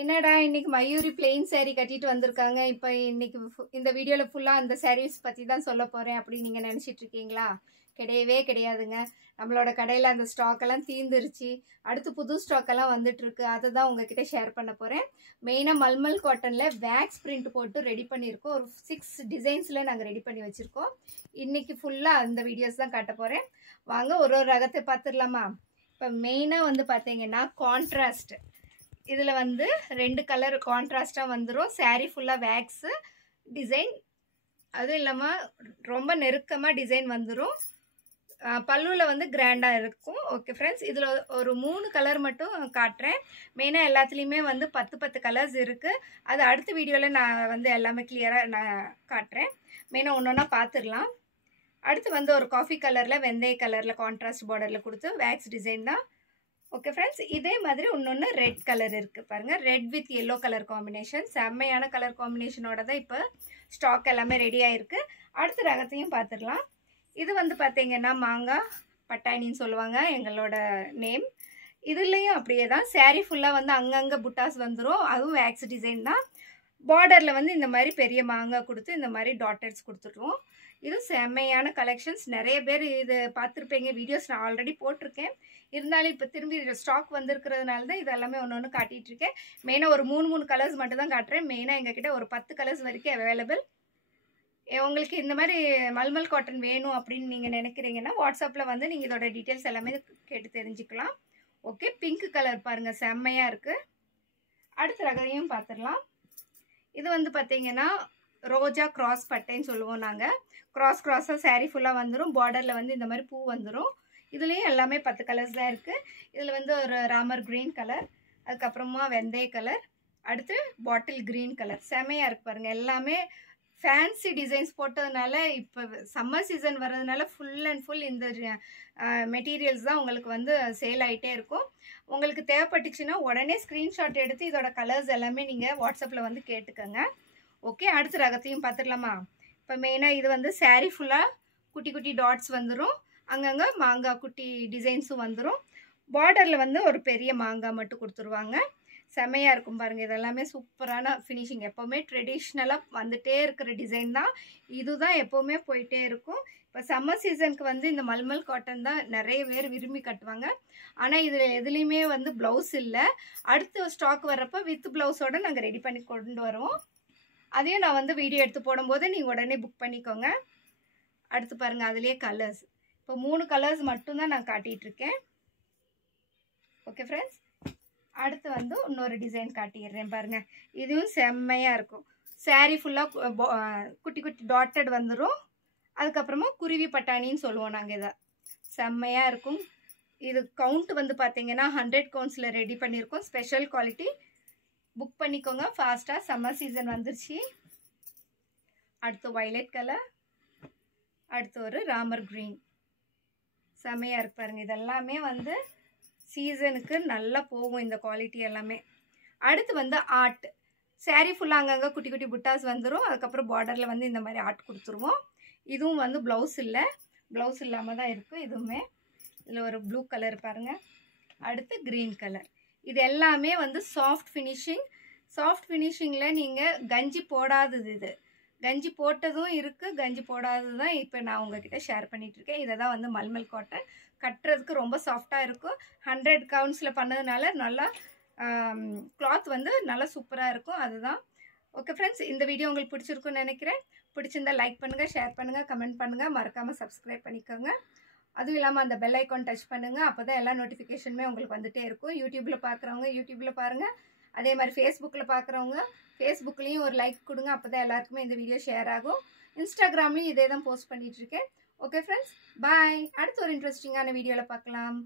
என்னடா இன்னைக்கு Mayuri plain saree கட்டிட்டு வந்திருக்காங்க. இப்போ இன்னைக்கு இந்த வீடியோல ஃபுல்லா அந்த sarees பத்தி தான் சொல்ல போறேன் அப்படின்னு நீங்க நினைச்சிட்டு இருக்கீங்களா? கிடையவே கிடையாதுங்க. நம்மளோட கடையில அந்த ஸ்டாக் எல்லாம் தீந்துருச்சு. அடுத்து புது ஸ்டாக் எல்லாம் வந்துட்டு இருக்கு. அதை தான் உங்ககிட்ட ஷேர் பண்ண போறேன். மெயினா மல்மல் காட்டன்ல வேக்ஸ் பிரிண்ட் போட்டு ரெடி பண்ணியிருக்கோம். ஒரு 6 டிசைன்ஸ்ல நாங்க ரெடி பண்ணி வச்சிருக்கோம். இன்னைக்கு ஃபுல்லா அந்த வீடியோஸ் தான் காட்ட போறேன். வாங்க ஒரு ஒரு ரகத்தை பார்த்துடலாமா? இப்போ மெயினா வந்து பாத்தீங்கன்னா கான்ட்ராஸ்ட், இதில் வந்து 2 கலர் கான்ட்ராஸ்டாக வந்துடும். சாரீ ஃபுல்லாக வேக்ஸு டிசைன், அதுவும் இல்லாமல் ரொம்ப நெருக்கமாக டிசைன் வந்துடும். பல்லுவில் வந்து கிராண்டாக இருக்கும். ஓகே ஃப்ரெண்ட்ஸ், இதில் ஒரு 3 கலர் மட்டும் காட்டுறேன். மெயினாக எல்லாத்துலேயுமே வந்து 10 கலர்ஸ் இருக்குது. அது அடுத்த வீடியோவில் நான் வந்து எல்லாமே கிளியராக நான் காட்டுறேன். மெயினாக ஒன்று ஒன்றா பார்த்துடலாம். அடுத்து வந்து ஒரு காஃபி கலரில் வெந்தய கலரில் கான்ட்ராஸ்ட் பார்டரில் கொடுத்து வேக்ஸ் டிசைன் தான். ஓகே ஃப்ரெண்ட்ஸ், இதே மாதிரி இன்னொன்று ரெட் கலர் இருக்குது பாருங்கள். Red with yellow colour combination, செம்மையான கலர் காம்பினேஷனோட தான் இப்போ ஸ்டாக் எல்லாமே ரெடி ஆகிருக்கு. அடுத்த ரகத்தையும் பார்த்துடலாம். இது வந்து பார்த்தீங்கன்னா மாங்காய் பட்டாணின்னு சொல்லுவாங்க எங்களோட நேம். இதுலேயும் அப்படியே தான் சாரீ ஃபுல்லாக வந்து அங்கங்கே புட்டாஸ் வந்துடும். அதுவும் வேக்ஸ் டிசைன் தான். பார்டரில் வந்து இந்த மாதிரி பெரிய மாங்காய் கொடுத்து இந்த மாதிரி டாட்டர்ஸ் கொடுத்துட்ருவோம். இது செம்மையான கலெக்ஷன்ஸ். நிறைய பேர் இது பார்த்துருப்பீங்க, வீடியோஸ் நான் ஆல்ரெடி போட்டிருக்கேன். இருந்தாலும் இப்போ திரும்பி ஸ்டாக் வந்திருக்கிறதுனால தான் இது எல்லாமே ஒன்று ஒன்று காட்டிகிட்ருக்கேன். மெயினாக ஒரு 3 கலர்ஸ் மட்டும் தான் காட்டுறேன். மெயினாக எங்ககிட்ட ஒரு 10 கலர்ஸ் வரைக்கும் அவைலபிள். உங்களுக்கு இந்த மாதிரி மல்மல் காட்டன் வேணும் அப்படின்னு நீங்கள் நினைக்கிறீங்கன்னா வாட்ஸ்அப்பில் வந்து நீங்கள் இதோட டீட்டெயில்ஸ் எல்லாமே கேட்டு தெரிஞ்சுக்கலாம். ஓகே, பிங்க் கலர் பாருங்கள், செம்மையாக இருக்குது. அடுத்த ரகையும் பார்த்துடலாம். இது வந்து பார்த்தீங்கன்னா ரோஜா கிராஸ் பட்டைன்னு சொல்லுவோம் நாங்கள். கிராஸாக சாரீ ஃபுல்லாக வந்துடும். பார்டரில் வந்து இந்த மாதிரி பூ வந்துடும். இதுலேயும் எல்லாமே 10 கலர்ஸ் தான் இருக்குது. இதில் வந்து ஒரு ராமர் க்ரீன் கலர், அதுக்கப்புறமா வெந்தய கலர், அடுத்து பாட்டில் க்ரீன் கலர். செமையாக இருக்குது பாருங்கள். எல்லாமே ஃபேன்சி டிசைன்ஸ் போட்டதுனால இப்போ சம்மர் சீசன் வர்றதுனால ஃபுல் அண்ட் ஃபுல் இந்த மெட்டீரியல்ஸ் தான் உங்களுக்கு வந்து சேல் ஆகிட்டே இருக்கும். உங்களுக்கு தேவைப்பட்டுச்சுன்னா உடனே ஸ்க்ரீன்ஷாட் எடுத்து இதோட கலர்ஸ் எல்லாமே நீங்கள் வாட்ஸ்அப்பில் வந்து கேட்டுக்கோங்க. ஓகே, அடுத்த ரகத்தையும் பார்த்துடலாமா? இப்போ மெயினாக இது வந்து சாரீ ஃபுல்லாக குட்டி குட்டி டாட்ஸ் வந்துடும். அங்கங்கே மாங்காய் குட்டி டிசைன்ஸும் வந்துடும். பார்டரில் வந்து ஒரு பெரிய மாங்காய் மட்டும் கொடுத்துருவாங்க. செம்மையாக இருக்கும் பாருங்கள். இதெல்லாமே சூப்பரான ஃபினிஷிங். எப்போவுமே ட்ரெடிஷ்னலாக வந்துகிட்டே இருக்கிற டிசைன் தான். இதுதான் எப்போவுமே போயிட்டே இருக்கும். இப்போ சம்மர் சீசனுக்கு வந்து இந்த மல்மல் காட்டன் தான் நிறைய பேர் விரும்பி கட்டுவாங்க. ஆனால் இதில் எதுலேயுமே வந்து ப்ளவுஸ் இல்லை. அடுத்த ஸ்டாக் வர்றப்போ வித் ப்ளவுஸோடு நாங்கள் ரெடி பண்ணி கொண்டு வருவோம். அதையும் நான் வந்து வீடியோ எடுத்து போடும்போது நீங்கள் உடனே புக் பண்ணிக்கோங்க. அடுத்து பாருங்கள், அதுலேயே கலர்ஸ். இப்போ 3 கலர்ஸ் மட்டும்தான் நான் காட்டிகிட்ருக்கேன். ஓகே ஃப்ரெண்ட்ஸ், அடுத்து வந்து இன்னொரு டிசைன் காட்டிடுறேன் பாருங்கள். இதுவும் செம்மையாக இருக்கும். சாரீ ஃபுல்லாக குட்டி குட்டி டாட்டட் வந்துடும். அதுக்கப்புறமா குருவி பட்டாணின்னு சொல்லுவோம் நாங்கள். இதை செம்மையாக இருக்கும். இது கவுண்ட் வந்து பார்த்தீங்கன்னா 100 கவுண்ட்ஸில் ரெடி பண்ணியிருக்கோம். Special quality. புக் பண்ணிக்கோங்க ஃபாஸ்ட்டாக, சம்மர் சீசன் வந்துருச்சு. அடுத்து வைலட் கலர், அடுத்து ஒரு ராமர் க்ரீன். செம்மையாக இருக்கு பாருங்கள். இதெல்லாமே வந்து சீசனுக்கு நல்லா போகும் இந்த குவாலிட்டி எல்லாமே. அடுத்து வந்து ஆர்ட். சாரீ ஃபுல்லாக அங்கங்கே குட்டி குட்டி புட்டாஸ் வந்துடும். அதுக்கப்புறம் பார்டரில் வந்து இந்த மாதிரி ஆர்ட் கொடுத்துருவோம். இதுவும் வந்து ப்ளவுஸ் இல்லை, ப்ளவுஸ் இல்லாமல் தான் இருக்குது இதுவுமே. இதில் ஒரு ப்ளூ கலர் பாருங்கள். அடுத்து க்ரீன் கலர். இது எல்லாமே வந்து சாஃப்ட் ஃபினிஷிங். சாஃப்ட் ஃபினிஷிங்கில் நீங்கள் கஞ்சி போடாதது. இது கஞ்சி போட்டதும் இருக்குது, கஞ்சி போடாதது தான் இப்போ நான் உங்ககிட்ட ஷேர் பண்ணிகிட்ருக்கேன். இதை தான் வந்து மல்மல் காட்டன். கட்டுறதுக்கு ரொம்ப சாஃப்டாக இருக்கும். 100 கவுண்ட்ஸில் பண்ணதுனால நல்லா கிளாத் வந்து நல்லா சூப்பராக இருக்கும். அதுதான். ஓகே ஃப்ரெண்ட்ஸ், இந்த வீடியோ உங்களுக்கு பிடிச்சிருக்குன்னு நினைக்கிறேன். பிடிச்சிருந்தா லைக் பண்ணுங்கள், ஷேர் பண்ணுங்கள், கமெண்ட் பண்ணுங்கள், மறக்காமல் சப்ஸ்கிரைப் பண்ணிக்கோங்க. அதுவும் இல்லாமல் அந்த பெல் ஐக்கான் டச் பண்ணுங்கள். அப்போ தான் எல்லா நோட்டிஃபிகேஷனுமே உங்களுக்கு வந்துகிட்டே இருக்கும். யூடியூப்பில் பார்க்குறவங்க யூடியூப்பில் பாருங்கள். அதே மாதிரி ஃபேஸ்புக்கில் பார்க்குறவங்க ஃபேஸ்புக்லேயும் ஒரு லைக் கொடுங்க. அப்போ தான் எல்லாருக்குமே இந்த வீடியோ ஷேர் ஆகும். இன்ஸ்டாகிராம்லேயும் இதே தான் போஸ்ட் பண்ணிகிட்ருக்கேன். ஓகே ஃப்ரெண்ட்ஸ், பாய். அடுத்து ஒரு இன்ட்ரெஸ்டிங்கான வீடியோவில் பார்க்கலாம்.